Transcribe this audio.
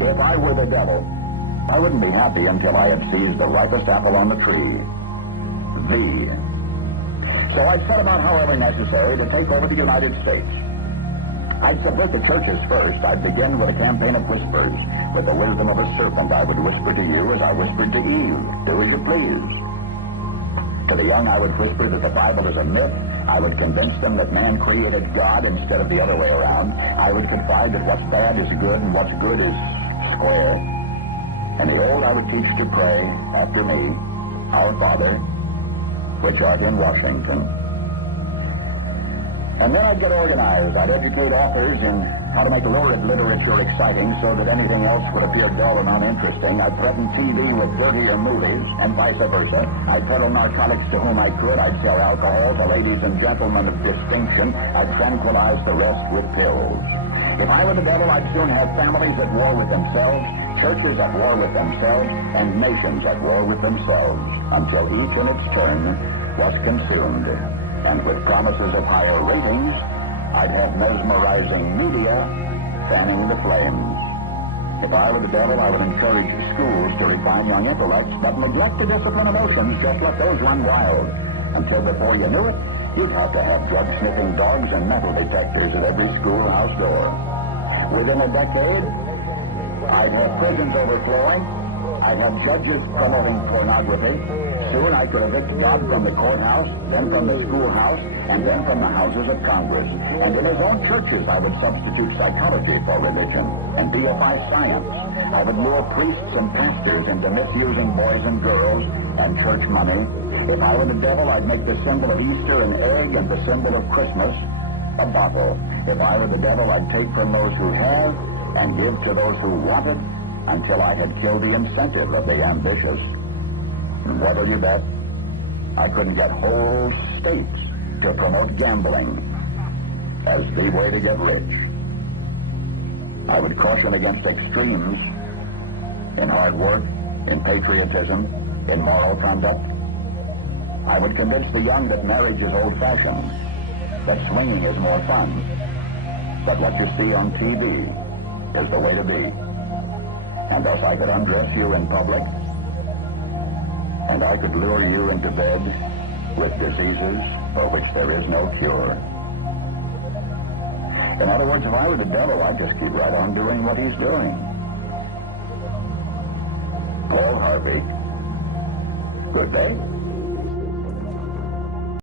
If I were the devil, I wouldn't be happy until I had seized the ripest apple on the tree. Thee. So I set about, however necessary, to take over the United States. I'd subvert the churches first. I'd begin with a campaign of whispers. With the wisdom of a serpent, I would whisper to you as I whispered to Eve. Do as you please. To the young, I would whisper that the Bible is a myth. I would convince them that man created God instead of the other way around. I would confide that what's bad is good and what's good is square. And the old, I would teach to pray after me, Our Father, which art in Washington. And then I'd get organized. I'd educate authors in how to make lurid literature exciting so that anything else would appear dull and uninteresting. I'd threaten TV with dirtier movies, and vice versa. I'd peddle narcotics to whom I could. I'd sell alcohol to ladies and gentlemen of distinction. I'd tranquilize the rest with pills. If I were the devil, I'd soon have families at war with themselves, churches at war with themselves, and nations at war with themselves, until each in its turn was consumed. And with promises of higher ratings, I'd have mesmerizing media fanning the flames. If I were the devil, I would encourage schools to refine young intellects, but neglect to discipline emotions, just let those run wild. Until before you knew it, you'd have to have drug-sniffing dogs and metal detectors at every schoolhouse door. Within a decade, I'd have prisons overflowing. I'd have judges promoting pornography. Soon I could evict God from the courthouse, then from the schoolhouse, and then from the houses of Congress. And in his own churches, I would substitute psychology for religion and deify science. I would lure priests and pastors into misusing boys and girls and church money. If I were the devil, I'd make the symbol of Easter an egg and the symbol of Christmas a bottle. If I were the devil, I'd take from those who have and give to those who want it until I had killed the incentive of the ambitious. And what'll you bet? I couldn't get whole states to promote gambling as the way to get rich. I would caution against extremes in hard work, in patriotism, in moral conduct. I would convince the young that marriage is old-fashioned, that swinging is more fun, that what you see on TV is the way to be. And thus I could undress you in public, and I could lure you into bed with diseases for which there is no cure. In other words, if I were the devil, I'd just keep right on doing what he's doing. Paul Harvey. Good day.